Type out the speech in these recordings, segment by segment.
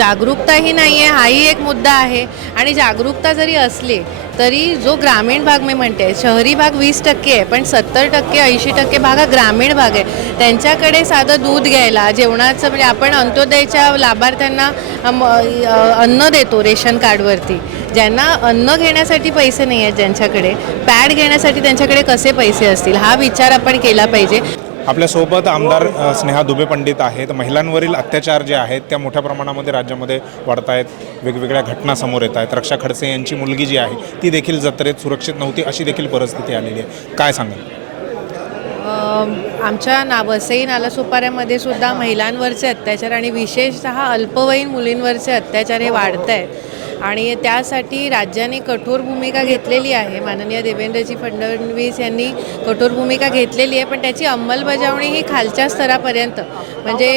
जागरूकताही नाही आहे हाही एक मुद्दा आहे. आणि जागरूकता जरी असली तरी जो ग्रामीण भाग मी म्हणते शहरी भाग वीस टक्के आहे पण सत्तर टक्के ऐंशी टक्के भाग हा ग्रामीण भाग आहे. त्यांच्याकडे साधं दूध घ्यायला जेवणाचं म्हणजे आपण अंत्योदयच्या लाभार्थ्यांना अन्न देतो रेशन कार्डवरती. ज्यांना अन्न घेण्यासाठी पैसे नाही आहेत ज्यांच्याकडे पॅड घेण्यासाठी त्यांच्याकडे कसे पैसे असतील हा विचार आपण केला पाहिजे. आपल्यासोबत आमदार स्नेहा दुबे पंडित आहेत. महिलांवरील अत्याचार जे आहेत त्या मोठ्या प्रमाणामध्ये राज्यामध्ये वाढत आहेत वेगवेगळ्या घटना समोर येत आहेत रक्षा खडसे यांची मुलगी जी आहे ती देखील जत्रेत सुरक्षित नव्हती अशी देखील परिस्थिती आलेली आहे. काय सांगाल? आमच्या ना वसई नालासोपाऱ्यामध्ये सुद्धा महिलांवरचे अत्याचार आणि विशेषतः अल्पवयीन मुलींवरचे अत्याचार हे वाढत आहेत आणि त्यासाठी राज्याने कठोर भूमिका घेतलेली आहे. माननीय देवेंद्रजी फडणवीस यांनी कठोर भूमिका घेतलेली आहे पण त्याची अंमलबजावणी ही खालच्या स्तरापर्यंत म्हणजे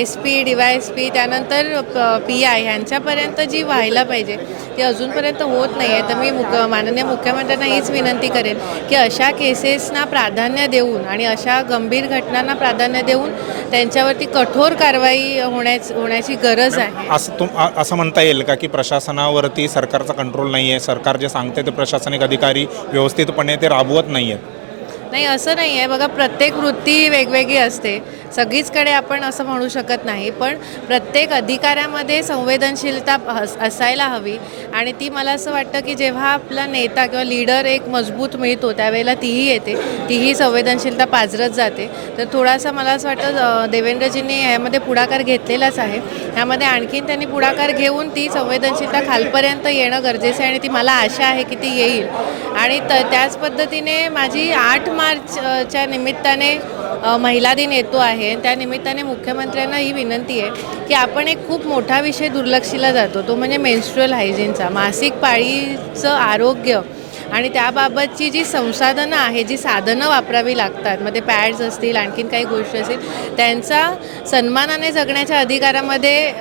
S P D Y S P त्यानंतर पी आय ह्यांच्यापर्यंत जी व्हायला पाहिजे ती अजूनपर्यंत होत नाही आहे. तर मी मुक माननीय मुख्यमंत्र्यांना हीच विनंती करेन की अशा केसेसना प्राधान्य देऊन आणि अशा गंभीर घटनांना प्राधान्य देऊन त्यांच्यावरती कठोर कारवाई होण्याच होण्याची गरज आहे. असं तुम असं म्हणता येईल का की प्रशासन प्रशासनावरती सरकारचा कंट्रोल नाही आहे सरकार जे सांगते ते प्रशासनिक अधिकारी व्यवस्थितपणे ते राबवत नाही आहेत नाही असं नाही आहे. बघा प्रत्येक वृत्ती वेगवेगळी असते. सगळीचकडे आपण असं म्हणू शकत नाही पण प्रत्येक अधिकाऱ्यामध्ये संवेदनशीलता अस असायला हवी. आणि ती मला असं वाटतं की जेव्हा आपला नेता किंवा लीडर एक मजबूत मिळतो त्यावेळेला तीही येते. तीही संवेदनशीलता पाजरत जाते. तर थोडासा मला असं वाटतं देवेंद्रजींनी यामध्ये पुढाकार घेतलेलाच आहे. यामध्ये आणखीन त्यांनी पुढाकार घेऊन ती संवेदनशीलता खालपर्यंत येणं गरजेचं आहे आणि ती मला आशा आहे की ती येईल. आणि त त्याच पद्धतीने माझी आठ मार्चच्या निमित्ताने महिला दिन येतो आहे. त्या निमित्ताने मुख्यमंत्र्यांना ही विनंती आहे की आपण एक खूप मोठा विषय दुर्लक्षिला जातो. तो म्हणजे मेन्स्ट्रुअल हायजीनचा मासिक पाळीचं आरोग्य आणि त्याबाबतची जी संसाधनं आहे जी साधनं वापरावी लागतात मग ते पॅड्स असतील आणखीन काही गोष्टी असतील त्यांचा सन्मानाने जगण्याच्या अधिकारामध्ये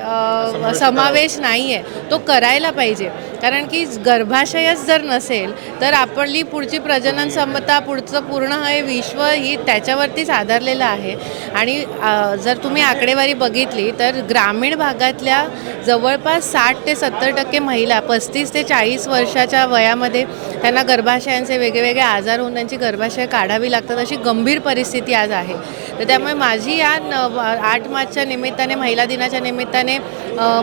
समावेश नाही आहे तो करायला पाहिजे. कारण की गर्भाशयच जर नसेल तर आपली पुढची प्रजनन क्षमता पुढचं पूर्ण हे विश्व ही त्याच्यावरतीच आधारलेलं आहे. आणि जर तुम्ही आकडेवारी बघितली तर ग्रामीण भागातल्या जवळपास साठ ते सत्तर टक्के महिला पस्तीस ते चाळीस वर्षाच्या वयामध्ये त्यांना गर्भाशयांचे वेगवेगळे आजार होऊन त्यांची गर्भाशय काढावी लागतात अशी गंभीर परिस्थिती आज आहे. तर त्यामुळे माझी या न आठ मार्चच्या निमित्ताने महिला दिनाच्या निमित्ताने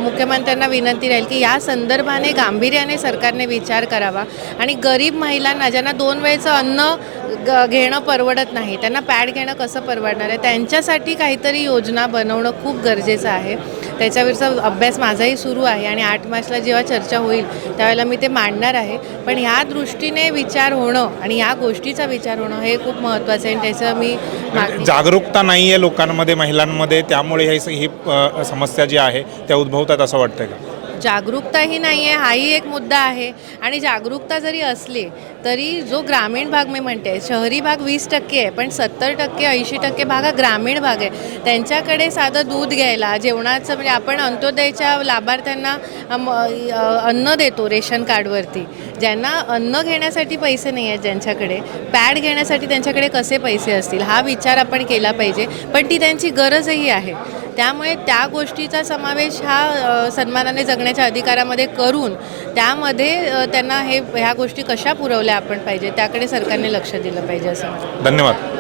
मुख्यमंत्र्यांना विनंती राहील की या संदर्भाने गांभीर्याने सरकारने विचार करावा. आणि गरीब महिलांना ज्यांना दोन वेळचं अन्न ग घेणं परवडत नाही त्यांना पॅड घेणं कसं परवडणार आहे? त्यांच्यासाठी काहीतरी योजना बनवणं खूप गरजेचं आहे. त्याच्यावरचा अभ्यास माझाही सुरू आहे आणि आठ मार्चला जेव्हा चर्चा होईल त्यावेळेला मी ते मांडणार आहे. पण ह्या दृष्टीने विचार होणं आणि ह्या गोष्टीचा विचार होणं हे खूप महत्त्वाचं आहे आणि त्याचं मी जागरूकता नाही आहे लोकांमध्ये महिलांमध्ये त्यामुळे ही ही समस्या जी आहे त्या उद्भवतात असं वाटतं का? जागरूकताही नाही आहे हाही एक मुद्दा आहे. आणि जागरूकता जरी असली तरी जो ग्रामीण भाग मी म्हणते शहरी भाग वीस टक्के आहे पण सत्तर टक्के ऐंशी टक्के भाग हा ग्रामीण भाग आहे. त्यांच्याकडे साधं दूध घ्यायला जेवणाचं म्हणजे आपण अंत्योदयच्या लाभार्थ्यांना अन्न देतो रेशन कार्डवरती. ज्यांना अन्न घेण्यासाठी पैसे नाही आहेत ज्यांच्याकडे पॅड घेण्यासाठी त्यांच्याकडे कसे पैसे असतील हा विचार आपण केला पाहिजे. पण ती त्यांची गरजही आहे. त्यामुळे त्या गोष्टीचा समावेश हा सन्मानाने जगण्याच्या अधिकारामध्ये करून त्यामध्ये त्यांना हे ह्या गोष्टी कशा पुरवल्या आपण पाहिजे त्याकडे सरकारने लक्ष दिलं पाहिजे असं धन्यवाद.